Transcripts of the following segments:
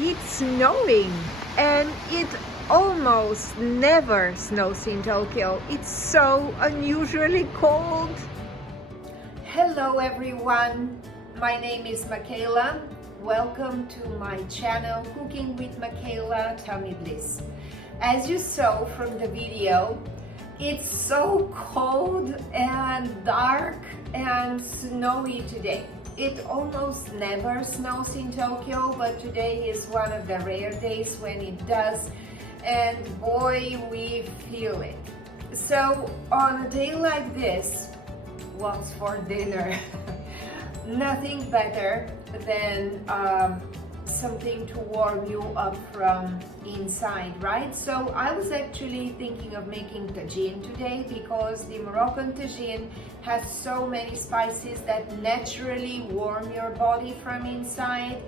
It's snowing, and it almost never snows in Tokyo. It's so unusually cold. Hello everyone, my name is Michaela. Welcome to my channel Cooking with Michaela Tummy Bliss. As you saw from the video, it's so cold and dark and snowy today. It almost never snows in Tokyo, but today is one of the rare days when it does, and boy, we feel it. So on a day like this, what's for dinner? Nothing better than something to warm you up from inside, right? So I was actually thinking of making tagine today because the Moroccan tagine has so many spices that naturally warm your body from inside.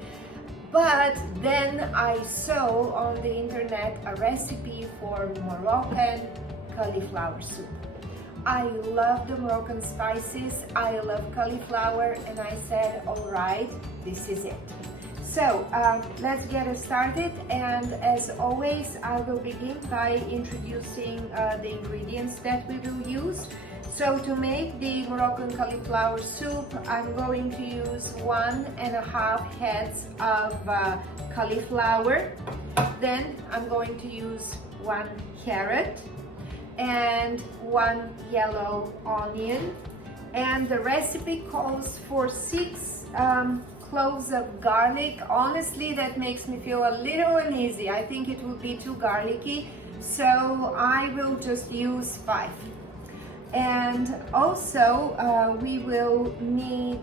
But then I saw on the internet a recipe for Moroccan cauliflower soup. I love the Moroccan spices, I love cauliflower, and I said, all right, this is it. So let's get it started, and as always I will begin by introducing the ingredients that we will use. So to make the Moroccan cauliflower soup, I'm going to use 1.5 heads of cauliflower. Then I'm going to use 1 carrot and 1 yellow onion, and the recipe calls for 6 cloves of garlic. Honestly, that makes me feel a little uneasy. I think it would be too garlicky, so I will just use 5. And also we will need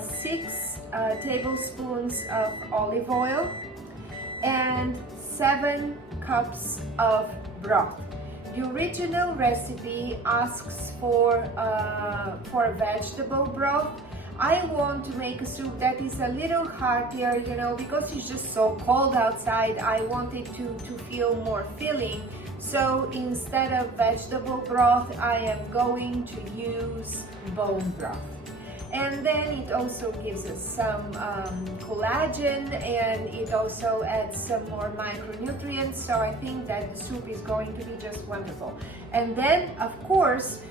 6 tablespoons of olive oil and 7 cups of broth. The original recipe asks for a vegetable broth. I want to make a soup that is a little heartier, you know, because it's just so cold outside. I want it to feel more filling. So instead of vegetable broth, I am going to use bone broth. And then it also gives us some collagen, and it also adds some more micronutrients. So I think that the soup is going to be just wonderful. And then, of course,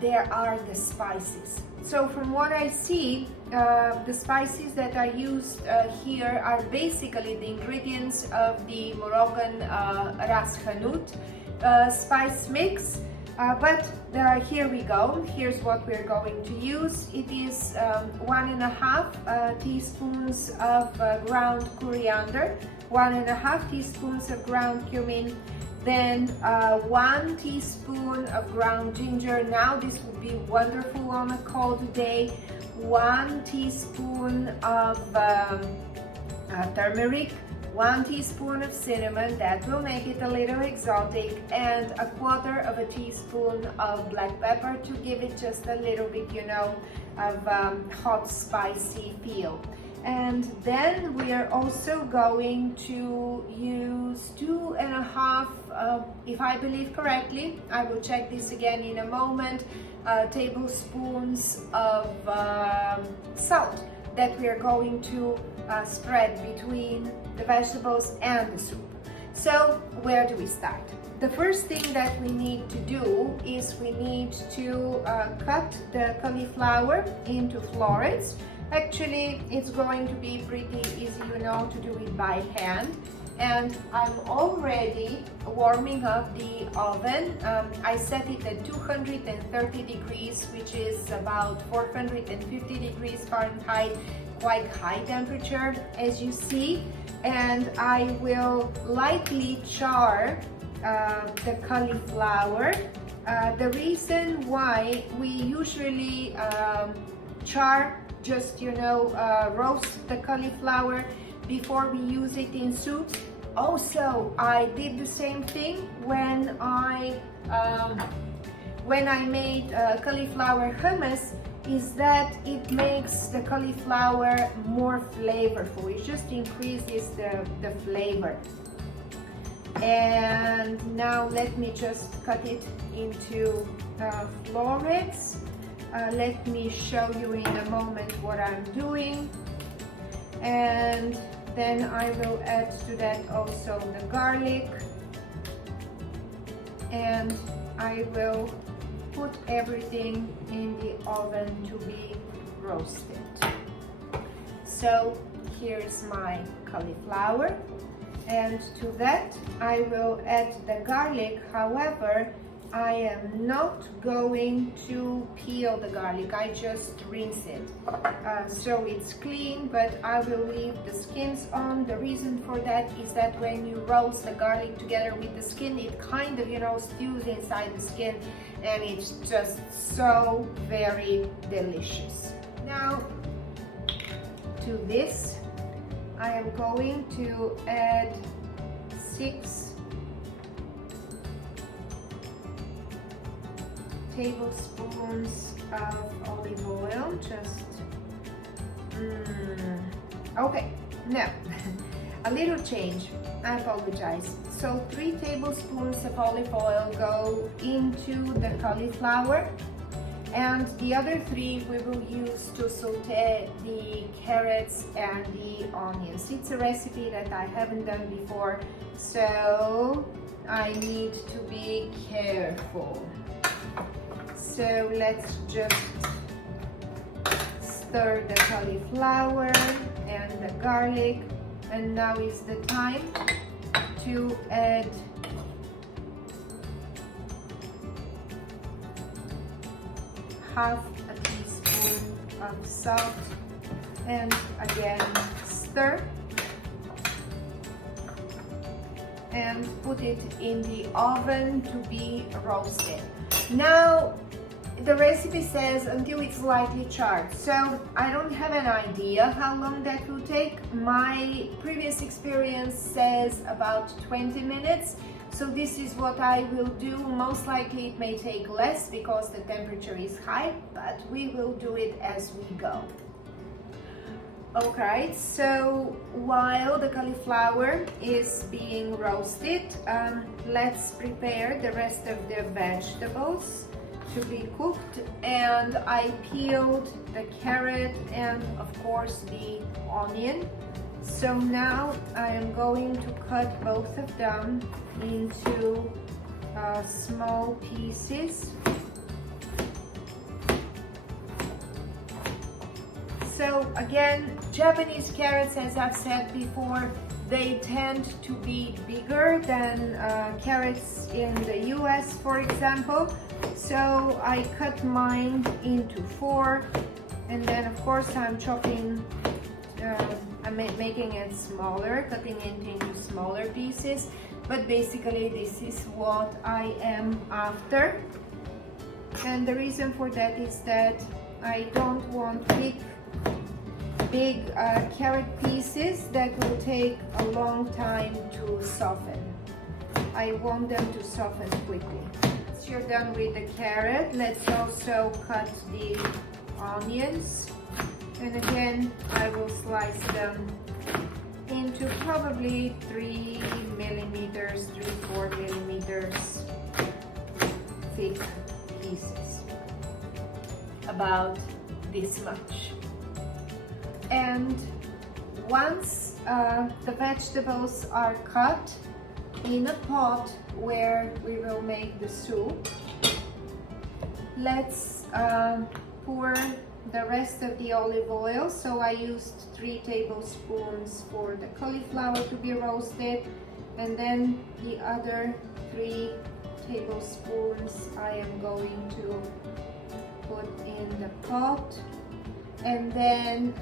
there are the spices. So from what I see, the spices that I used here are basically the ingredients of the Moroccan Raz al Hanout spice mix. But here we go. Here's what we're going to use. It is 1.5 teaspoons of ground coriander, 1.5 teaspoons of ground cumin, then 1 teaspoon of ground ginger. Now this would be wonderful on a cold day. 1 teaspoon of turmeric, 1 teaspoon of cinnamon, that will make it a little exotic, and 1/4 teaspoon of black pepper to give it just a little bit, you know, of hot spicy feel. And then we are also going to use 2.5, if I believe correctly, I will check this again in a moment, tablespoons of salt that we are going to spread between the vegetables and the soup. So where do we start? The first thing that we need to do is we need to cut the cauliflower into florets. Actually, it's going to be pretty easy, you know, to do it by hand. And I'm already warming up the oven. I set it at 230 degrees, which is about 450 degrees Fahrenheit, quite high temperature, as you see. And I will lightly char the cauliflower. The reason why we usually char, just, you know, roast the cauliflower before we use it in soups. Also, I did the same thing when I made cauliflower hummus, is that it makes the cauliflower more flavorful. It just increases the flavor. And now let me just cut it into florets. Let me show you in a moment what I'm doing. And then I will add to that also the garlic, and I will put everything in the oven to be roasted. So here's my cauliflower, and to that I will add the garlic. However, I am not going to peel the garlic, I just rinse it. So it's clean, but I will leave the skins on. The reason for that is that when you roast the garlic together with the skin, it kind of, stews inside the skin, and it's just so very delicious. Now, to this, I am going to add 6 tablespoons of olive oil, okay, now a little change, I apologize. So 3 tablespoons of olive oil go into the cauliflower, and the other 3 we will use to saute the carrots and the onions. It's a recipe that I haven't done before, so I need to be careful. So let's just stir the cauliflower and the garlic, and now is the time to add half a teaspoon of salt, and again stir and put it in the oven to be roasted. Now, the recipe says until it's lightly charred, so I don't have an idea how long that will take. My previous experience says about 20 minutes, so this is what I will do. Most likely it may take less because the temperature is high, but we will do it as we go. Okay, so while the cauliflower is being roasted, let's prepare the rest of the vegetables to be cooked. And I peeled the carrot and of course the onion. So now I am going to cut both of them into small pieces. So again, Japanese carrots, as I've said before, they tend to be bigger than carrots in the US, for example. So I cut mine into 4, and then of course I'm chopping, I'm making it smaller, cutting it into smaller pieces. But basically this is what I am after. And the reason for that is that I don't want big carrot pieces that will take a long time to soften. I want them to soften quickly. Once you're done with the carrot, let's also cut the onions. And again, I will slice them into probably 3 millimeters, 3-4 millimeters thick pieces. About this much. And once the vegetables are cut in a pot where we will make the soup, let's pour the rest of the olive oil. So I used 3 tablespoons for the cauliflower to be roasted, and then the other 3 tablespoons I am going to put in the pot, and then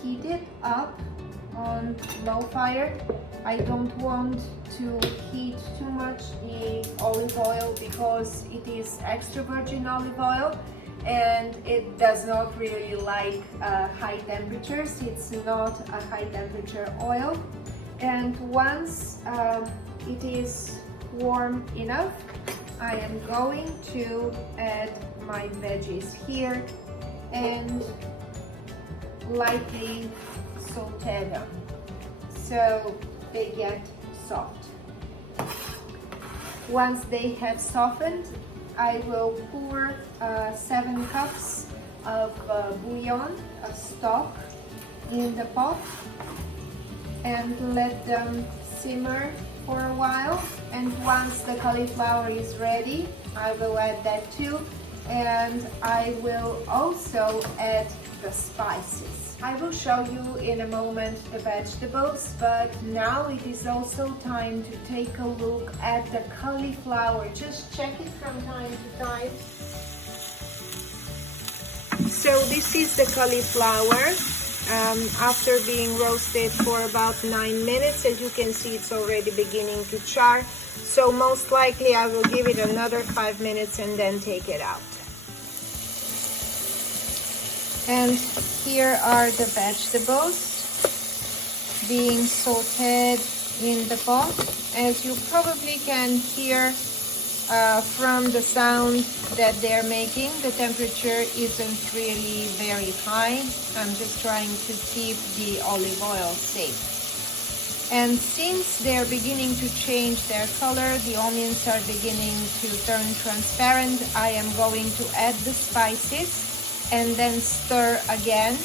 heat it up on low fire. I don't want to heat too much the olive oil because it is extra virgin olive oil and it does not really like high temperatures. It's not a high temperature oil. And once it is warm enough, I am going to add my veggies here and lightly saute them so they get soft. Once they have softened, I will pour 7 cups of bouillon, of stock, in the pot. and let them simmer for a while. And once the cauliflower is ready, I will add that too. And I will also add the spices. I will show you in a moment the vegetables, but now it is also time to take a look at the cauliflower. Just check it from time to time. So this is the cauliflower after being roasted for about 9 minutes. As you can see, it's already beginning to char. So most likely I will give it another 5 minutes and then take it out. And here are the vegetables being sauteed in the pot. As you probably can hear from the sound that they're making, the temperature isn't really very high. I'm just trying to keep the olive oil safe. And since they're beginning to change their color, the onions are beginning to turn transparent, I am going to add the spices and then stir again.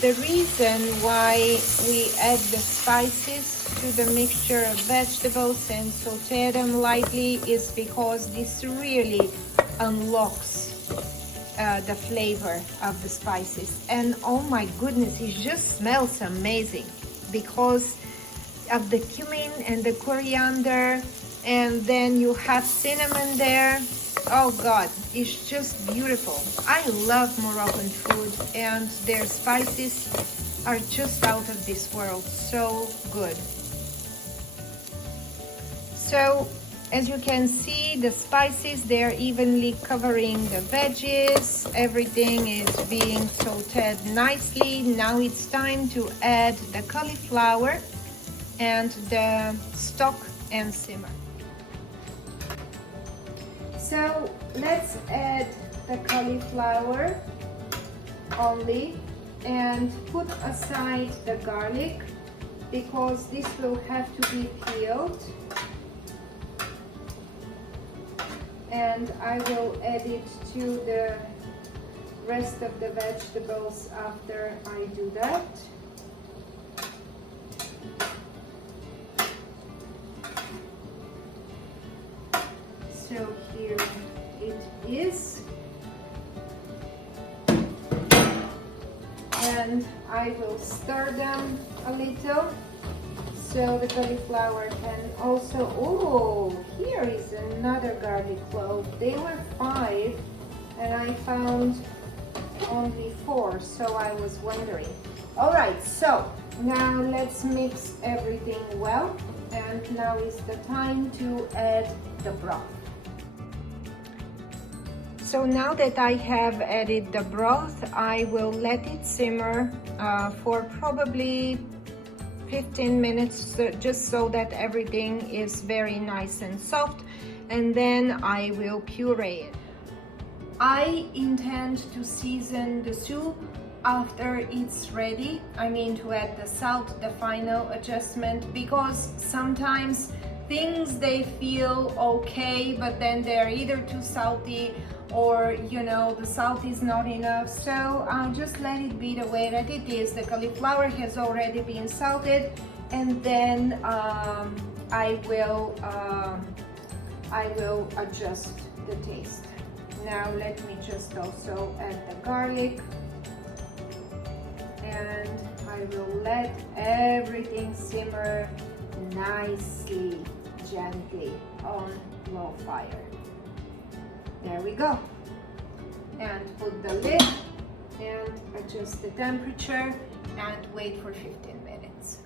The reason why we add the spices to the mixture of vegetables and saute them lightly is because this really unlocks the flavor of the spices. And oh my goodness, it just smells amazing because of the cumin and the coriander, and then you have cinnamon there. Oh God, it's just beautiful. I love Moroccan food, and their spices are just out of this world. So good. So as you can see, the spices, they're evenly covering the veggies. Everything is being sauteed nicely. Now it's time to add the cauliflower and the stock and simmer. So let's add the cauliflower only and put aside the garlic because this will have to be peeled. And I will add it to the rest of the vegetables after I do that. So here it is, and I will stir them a little so the cauliflower can also, oh, here is another garlic clove. They were 5 and I found only 4, so I was wondering. All right, so now let's mix everything well, and now is the time to add the broth. So now that I have added the broth, I will let it simmer for probably 15 minutes, just so that everything is very nice and soft, and then I will puree it. I intend to season the soup after it's ready. I mean, to add the salt, the final adjustment, because sometimes things, they feel okay, but then they're either too salty or, you know, the salt is not enough. So I just let it be the way that it is. The cauliflower has already been salted, and then I will adjust the taste. Now let me just also add the garlic, and I will let everything simmer nicely, gently on low fire. There we go. And put the lid and adjust the temperature and wait for 15 minutes.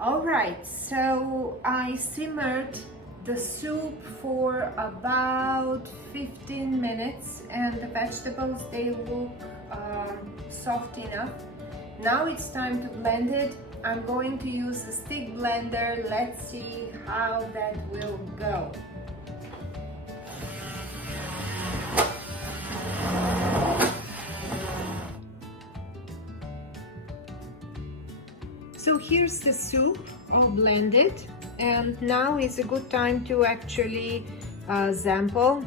All right, so I simmered the soup for about 15 minutes and the vegetables, they look soft enough. Now it's time to blend it. I'm going to use a stick blender. Let's see how that will go. So here's the soup all blended, and now is a good time to actually sample.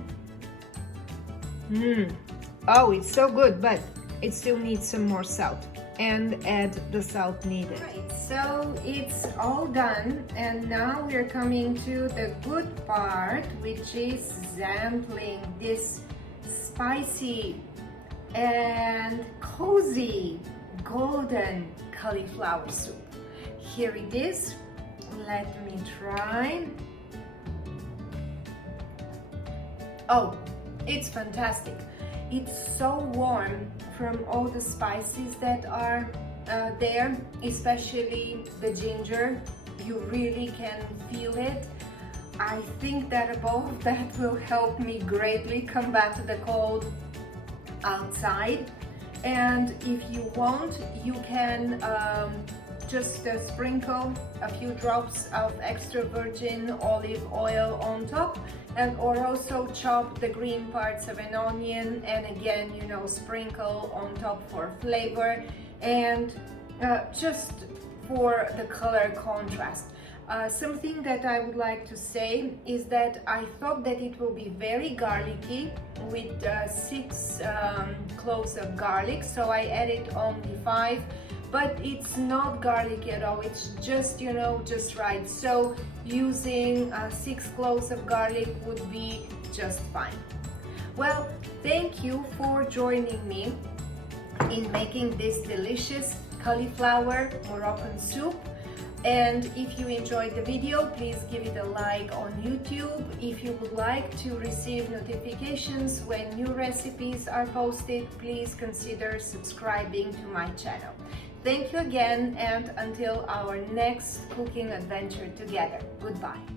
Oh, it's so good, but it still needs some more salt, and add the salt needed. Right, so it's all done, and now we're coming to the good part, which is sampling this spicy and cozy golden cauliflower soup. Here it is. Let me try. Oh, it's fantastic. It's so warm from all the spices that are there, especially the ginger. You really can feel it. I think that above that will help me greatly combat the cold outside. And if you want, you can just sprinkle a few drops of extra virgin olive oil on top, and or also chop the green parts of an onion and again, you know, sprinkle on top for flavor and just for the color contrast. Something that I would like to say is that I thought that it will be very garlicky with 6 cloves of garlic, so I added only 5, but it's not garlicky at all. It's just, you know, just right. So using 6 cloves of garlic would be just fine. Well, thank you for joining me in making this delicious cauliflower Moroccan soup. And if you enjoyed the video, please give it a like on YouTube. If you would like to receive notifications when new recipes are posted, please consider subscribing to my channel. Thank you again, and until our next cooking adventure together. Goodbye.